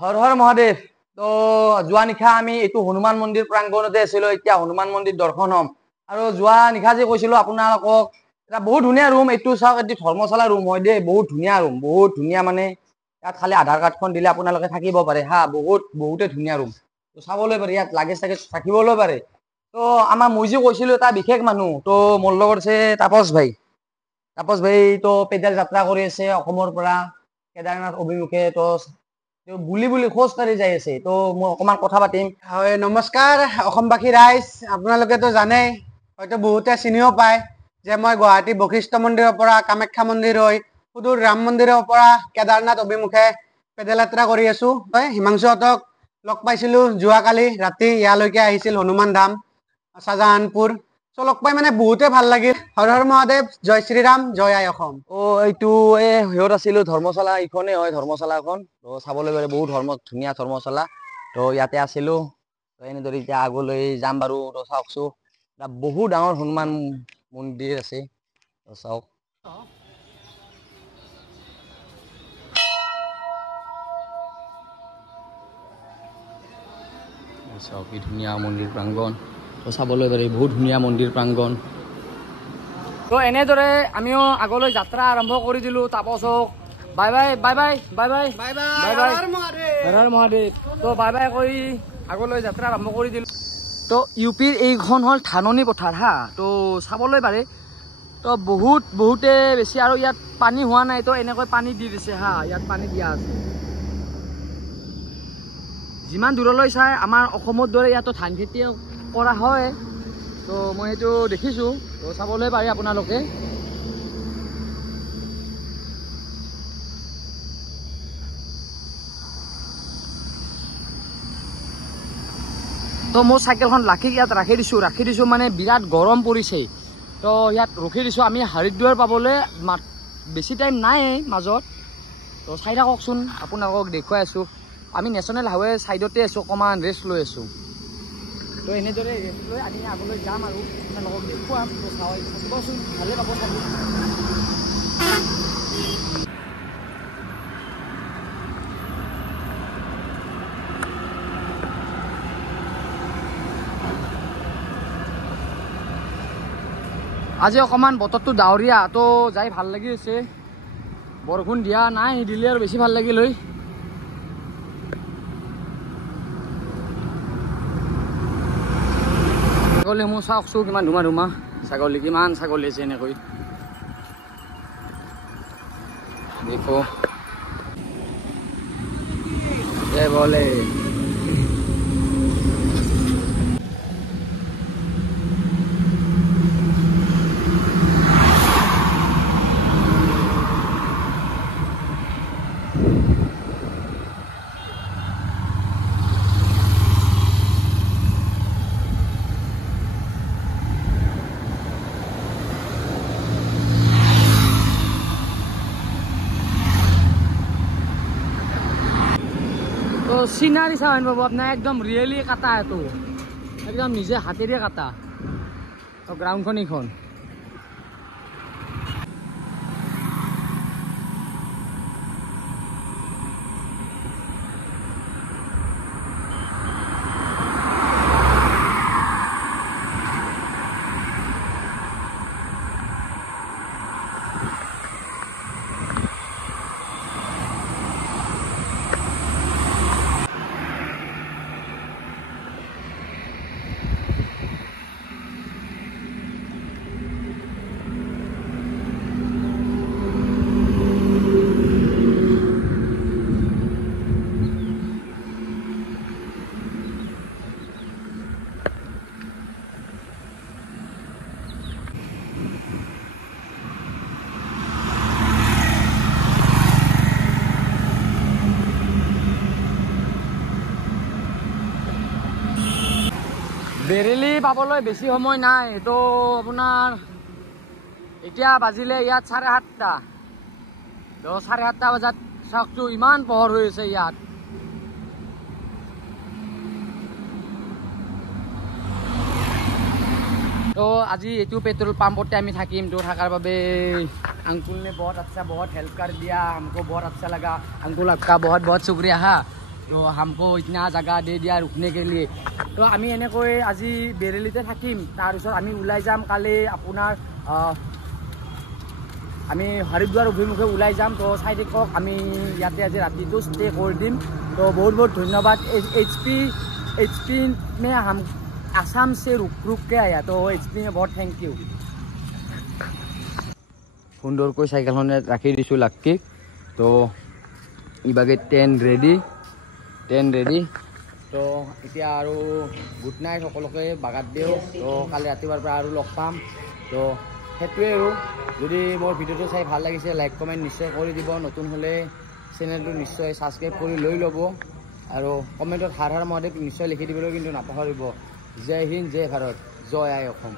হৰ হৰ মহাদেৱ। তো যোৱা নিশা আমি এইটো হনুমান মন্দিৰ প্ৰাংগণতে আছিলোঁ। এতিয়া হনুমান মন্দিৰ দৰ্শন হ'ম। আৰু যোৱা নিশা যে কৈছিলোঁ আপোনালোকক, এটা বহুত ধুনীয়া ৰুম। এইটো চাওক, এইটো ধৰ্মশালা ৰুম হয় দেই। বহুত ধুনীয়া ৰুম, বহুত ধুনীয়া। মানে ইয়াত খালি আধাৰ কাৰ্ডখন দিলে আপোনালোকে থাকিব পাৰে হা। বহুতে ধুনীয়া ৰুম। তো চাবলৈ পাৰে, ইয়াত লাগেজ চাগেজ থাকিবলৈ পাৰে। তো আমাৰ মই যে কৈছিলোঁ এটা বিশেষ মানুহ, তো মোৰ লগত আছে তাপস ভাই। তাপস ভাই তো পেডেল যাত্ৰা কৰি আছে অসমৰ পৰা কেদাৰনাথ অভিমুখে। তো বুলি খোজ কাঢ়ি যাই আছে। তো মই অকমান কথা পাতিম। হয়, নমস্কাৰ অসমবাসী ৰাইজ। আপোনালোকেতো জানেই, হয়তো বহুতে চিনিও পায় যে মই গুৱাহাটী বশিষ্ঠ মন্দিৰৰ পৰা কামাখ্যা মন্দিৰ হৈ সুদূৰ ৰাম মন্দিৰৰ পৰা কেদাৰনাথ অভিমুখে পেডেল যাত্ৰা কৰি আছো। হয়, হিমাংশুহঁতক লগ পাইছিলো যোৱাকালি ৰাতি। ইয়ালৈকে আহিছিল হনুমান ধাম শাহজাহানপুৰ। চ' লগ পাই মানে বহুতে ভাল লাগিল। হৰ হৰ মহাদেৱ, জয় শ্ৰীৰাম, জয় আই অসম। এইটো সিহঁত আছিলো ধৰ্মশালা, এইখনেই হয় ধৰ্মশালাখন। তো চাবলৈ গ'লে বহুত ধুনীয়া ধৰ্মশালা। তো ইয়াতে আছিলো। তো এনেদৰে এতিয়া আগলৈ যাম বাৰু। তো চাওকচোন, বহুত ডাঙৰ হনুমান মন্দিৰ আছে। তো চাওক, চাওক কি ধুনীয়া মন্দিৰ প্ৰাংগণ। তো চাবলৈ পাৰি, বহুত ধুনীয়া মন্দিৰ প্ৰাংগণ। তো এনেদৰে আমিও আগলৈ যাত্ৰা আৰম্ভ কৰি দিলোঁ। তাপসক bye bye bye bye bye bye bye bye bye, বাই, হৰ মহাদেৱ। হৰ হৰ মহাদেৱ। তো বাই বাই কৰি আগলৈ যাত্ৰা আৰম্ভ কৰি দিলোঁ। তো ইউপিৰ এইখন হ'ল ধাননি পথাৰ হা। তো চাবলৈ পাৰে, তো বহুতে বেছি। আৰু ইয়াত পানী হোৱা নাই, তো এনেকৈ পানী দি দিছে হা। ইয়াত পানী দিয়া আছে। যিমান দূৰলৈ চাই আমাৰ অসমৰ দৰে ইয়াতো ধান খেতি কৰা হয়। তো মই সেইটো দেখিছোঁ। তো চাবলৈ পাৰে আপোনালোকে। তো মোৰ চাইকেলখন ইয়াত ৰাখি দিছোঁ মানে বিৰাট গৰম পৰিছে। তো ইয়াত ৰখি দিছোঁ। আমি হৰিদ্বাৰ পাবলৈ বেছি টাইম নাই মাজত। তো চাই থাককচোন, আপোনালোকক দেখুৱাই আছোঁ। আমি নেশ্যনেল হাইৱে ছাইডতে আছোঁ, অকণমান ৰেষ্ট লৈ আছোঁ। তো এনেদৰে ৰেষ্ট লৈ আমি আগলৈ যাম আৰু আপোনালোকক দেখুৱাম। তো চাই থাকিবচোন, ভালে পাব চাগে। আজি অকণমান বতৰটো ডাৱৰীয়া, তো যাই ভাল লাগি আছে। বৰষুণ দিয়া নাই, দিলে আৰু বেছি ভাল লাগিল হয়। ছাগলী মোৰ চাওকচোন কিমান ধুমা ছাগলী, কিমান ছাগলী আছে এনেকৈ। দেখো বলে তো চিনারি চাবেন পাব আপনার, একদম রিয়েলি কাটা। এটো একদম নিজে হাতেৰে কাটা। তো গ্ৰাউণ্ডখন এইখন। বেৰেলি পাবলৈ বেছি সময় নাই। তো আপোনাৰ এতিয়া বাজিলে ইয়াত 7:30। তো 7:30 বজাত চাওকচোন ইমান পোহৰ হৈ আছে ইয়াত। तो আজি এইটো पेट्रोल पंपते आमी থাকিম। तो থাকাৰ বাবে अंकुल ने बहुत अच्छा, बहुत हेल्प कर दिया हमको, बहुत अच्छा लगा अंकुल, आपका बहुत बहुत शुक्रिया। हाँ, तो हमको इतना जगह दे दिया रुकने के लिए तो আমি এনেকৈ আজি বেৰেলিতে থাকিম তাৰপিছত আমি ওলাই যাম কালি আপোনাৰ আমি হৰিদ্বাৰ অভিমুখে ওলাই যাম তো চাই থাকক আমি ইয়াতে আজি ৰাতিটো ষ্টে কৰি দিম তো বহুত বহুত ধন্যবাদ एचपी में हम आसाम से रुक के आया तो एचपी में बहुत थैंक यू সুন্দৰকৈ চাইকেলখনে ৰাখি দিছোঁ লাক্কিক তো ইবাগে টেন ৰেডি তো এতিয়া আৰু গুড নাইট সকলোকে বাগাত দিওঁ তো কালি ৰাতিপুৱাৰ পৰা আৰু লগ পাম তো সেইটোৱে আৰু যদি মোৰ ভিডিঅ'টো চাই ভাল লাগিছে লাইক কমেণ্ট নিশ্চয় কৰি দিব নতুন হ'লে চেনেলটো নিশ্চয় ছাবস্ক্ৰাইব কৰি লৈ ল'ব আৰু কমেণ্টত হাৰ মহাদেৱ নিশ্চয় লিখি দিবলৈ কিন্তু নাপাহৰিব জয় হিন্দ জয় ভাৰত জয় আই অসম